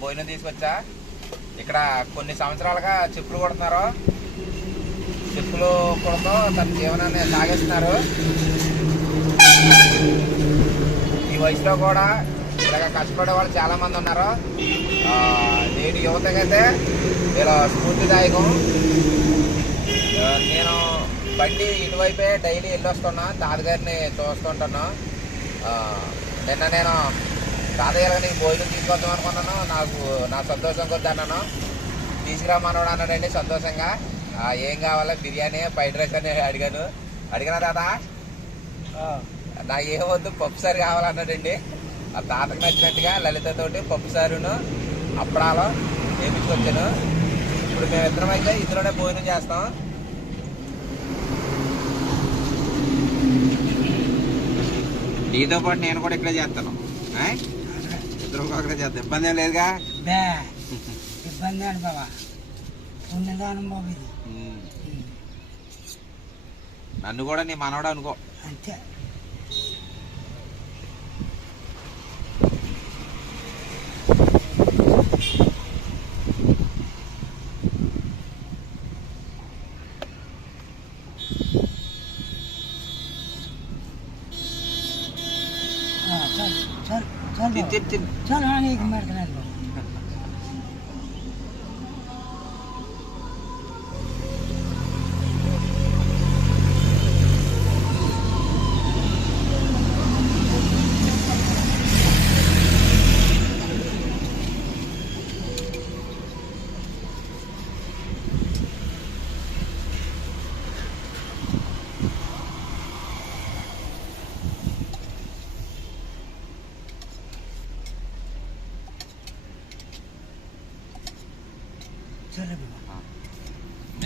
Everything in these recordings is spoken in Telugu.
భోజనం తీసుకొచ్చా? ఇక్కడ కొన్ని సంవత్సరాలుగా చెప్పులు కొడుతున్నారు. చెప్పులు కొడుతూ తన జీవనాన్ని సాగిస్తున్నారు. ఈ వయసులో కూడా ఇలాగ కష్టపడే వాళ్ళు చాలా మంది ఉన్నారు. నేను నేటి యువతకైతే వీళ్ళ స్ఫూర్తిదాయకం. నేను బండి ఇటువైపే డైలీ వెళ్ళొస్తున్నా. తాతగారిని చూస్తుంటున్నా నిన్న నేను తాతయ్య నీకు భోజనం తీసుకొద్దాం అనుకున్నాను. నాకు నా సంతోషం కొద్ది అన్నాను. తీసుకురామన్నాడు అన్నాడండి సంతోషంగా. ఏం కావాలా బిర్యానీ ఫ్రైడ్ రైస్ అని అడిగాను. అడిగినా తాత? నాకు ఏం వద్దు పప్పు సారు కావాలన్నాడండి. ఆ తాతకు నచ్చినట్టుగా లలితతోటి పప్పు సారును అప్పడాలు వేపించుకొచ్చాను. ఇప్పుడు మేమిద్దరం అయితే ఇందులోనే భోజనం చేస్తాం. నీతో పాటు నేను కూడా ఇక్కడే చేస్తాను. ఆ? ఇద్దరం ఒకరే చేస్తాం ఇబ్బంది ఏం లేదుగా? బే ఇబ్బంది అని బాబా ఉన్నదానం బాబు ఇది. నన్ను కూడా నీ మనవడు అనుకో. అంతే ఆ, చాలు చాలు చాలు తిని బాబు. తిని తిని చాలు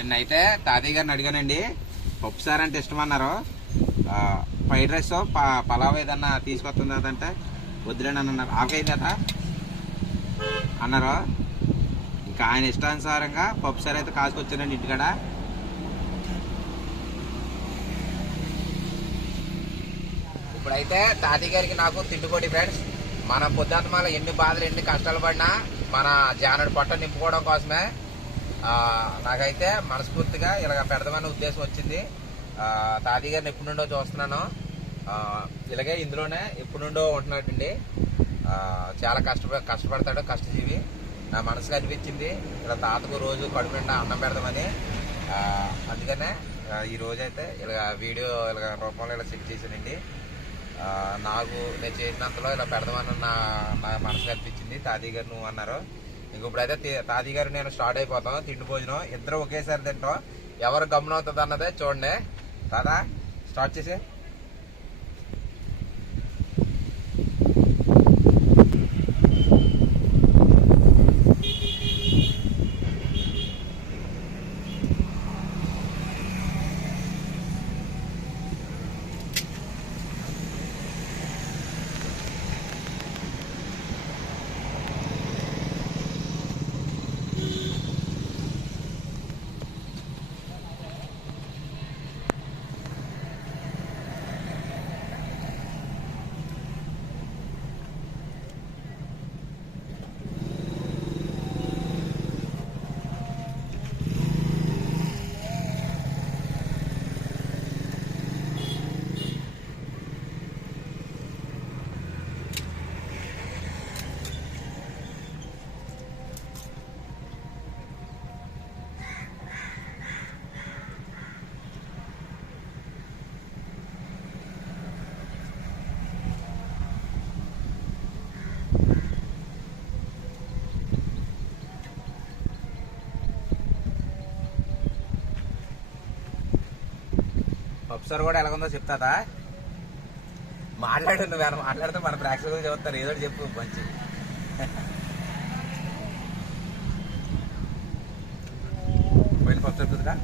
నిన్నైతే తాతయ్య గారిని అడిగానండి పప్పు సార్ అంటే ఇష్టమన్నారు. ఫ్రైడ్ రైస్ ప- పలావ్ ఏదన్నా తీసుకొస్తుంది అదంటే? వద్దులేని అని అన్నారు. ఆకైంది కదా అన్నారు? ఇంకా ఆయన ఇష్టానుసారంగా పప్పు సార్ అయితే కాసుకొచ్చానండి ఇంటికాడ. ఇప్పుడైతే తాతయ్య గారికి నాకు తిండిపోటీ ఫ్రెండ్స్. మన పొద్దుమాల ఎన్ని బాధలు ఎన్ని కష్టాలు పడినా మన జానడు పొట్ట నింపుకోవడం కోసమే నాకైతే మనస్ఫూర్తిగా ఇలాగ పెడదామనే ఉద్దేశం వచ్చింది. ఆ, తాతయ్య గారిని ఎప్పటి నుండో చూస్తున్నాను. ఇలాగే ఇందులోనే ఎప్పటి నుండో ఉంటున్నాడండి. చాలా కష్ట కష్టపడతాడు కష్టజీవి. నా మనసుకు అనిపించింది ఇలా తాతకు రోజు కడుపు నిండా అన్నం పెడదామని. అందుకనే ఈరోజు ఈ అయితే ఇలా వీడియో ఇలా రూపంలో ఇలా సెట్ చేశానండి. నాకు నేను చేసినంతలో ఇలా పెడదామని నా నా మనసు అనిపించింది. తాతయ్య గారు నువ్వు అన్నారు. ఇంక ఇప్పుడైతే తాతయ్య గారు నేను స్టార్ట్ అయిపోతాం తిండి భోజనం. ఇద్దరు ఒకేసారి తింటాం. ఎవరు గమనం అవుతుంది అన్నదే చూడండి. తాత స్టార్ట్ చేసి పప్సార్ కూడా ఎలాగుందో చెప్తాదా మాట్లాడు నువ్వు మాట్లాడితే మన ప్రేక్షకులు చెప్తారు. ఏదో చెప్పు మంచి వెళ్ళి పప్సార్ చూద్దా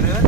gösteriyor.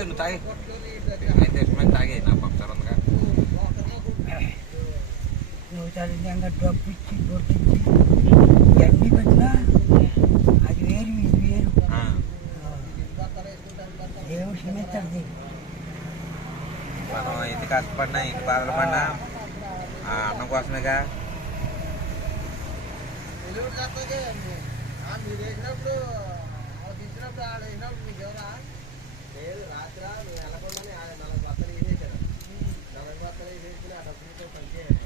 వద్దు నువ్వు తాగి అయితే ఇష్టమైన తాగి నాకు ఒకసారి ఉందిగా నువ్వు చదివిందంగా డబ్బు ఇచ్చి డబ్బు ఇచ్చి ఇవన్నీ పెట్టినా అది వేరు ఇది వేరు ఆ, దేవుడు క్షమిస్తాడు దీన్ని మనం ఎన్ని కష్టపడినా ఎన్ని బాధలు పడినా ఆ అన్నం కోసమేగా మీరు వేసినప్పుడు తీసినప్పుడు ఆడ వేసినప్పుడు మీకు ఎవరా లేదు రాత్రి నువ్వు వెళ్ళకుండానే నలభై బత్తలు వేసేసాడు నలభై బత్తలు వేసేసుకుని ఆ డబ్బులతో పనిచేయాలి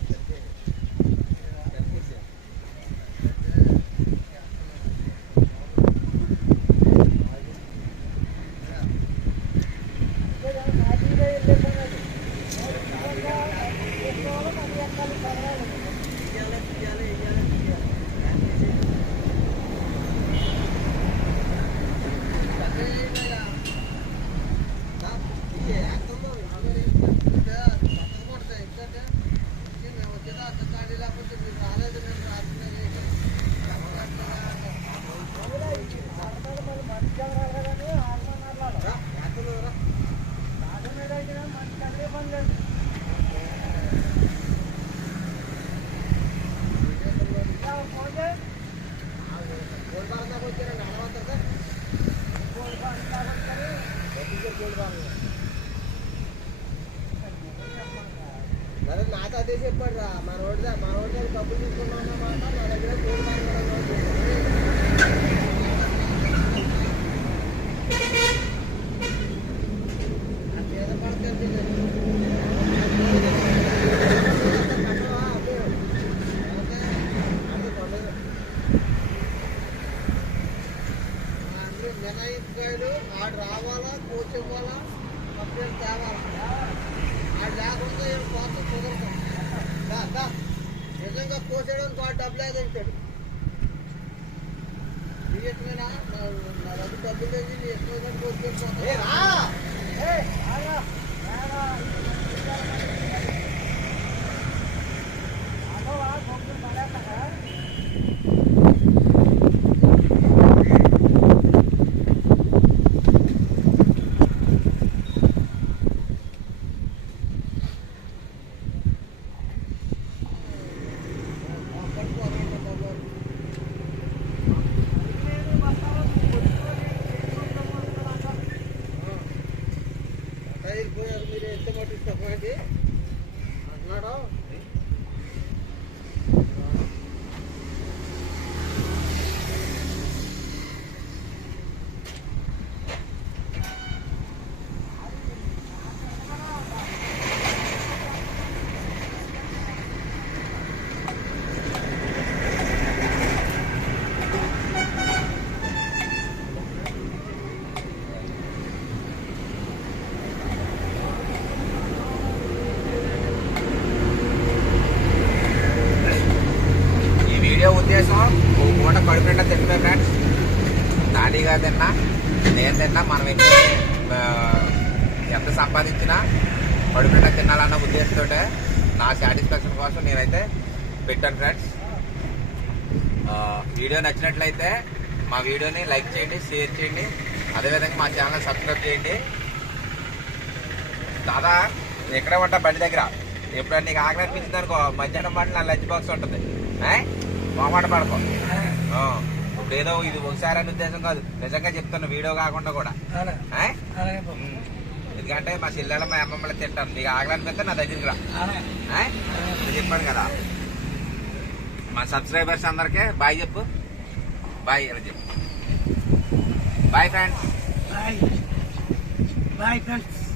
మరి నాతో అదే చెప్పాడు రా మా రోడ్డు మా రోడ్డు దగ్గర డబ్బులు తీసుకున్నామన్నమాట నా దగ్గర కోడి బంగారం ఏ రా! నా- big world. ఉద్దేశంతో నా సాటిస్ఫాక్షన్ కోసం నేనైతే పెట్టాను ఫ్రెండ్స్. వీడియో నచ్చినట్లయితే మా వీడియోని లైక్ చేయండి షేర్ చేయండి. అదేవిధంగా మా ఛానల్ సబ్స్క్రైబ్ చేయండి. దాదా ఇక్కడే ఉంటా బండి దగ్గర? ఎప్పుడైనా నీకు ఆకలి అనిపించింది అనుకో మధ్యాహ్నం పాటు నా లంచ్ బాక్స్ ఉంటుంది. మాట పడుకో. ఇప్పుడు ఏదో ఇది ఒకసారి అనే ఉద్దేశం కాదు. నిజంగా చెప్తున్నా వీడియో కాకుండా కూడా. ఎందుకంటే మా చెల్లెళ్ళ మా అమ్మమ్మలు తింటాను నీకు ఆగలనిపిస్తే నా దగ్గరికి రా. చెప్పాను కదా. మా సబ్స్క్రైబర్స్ అందరికీ బాయ్ చెప్పు. బాయ్ అని చెప్పు. Bye friends. Bye. Bye friends.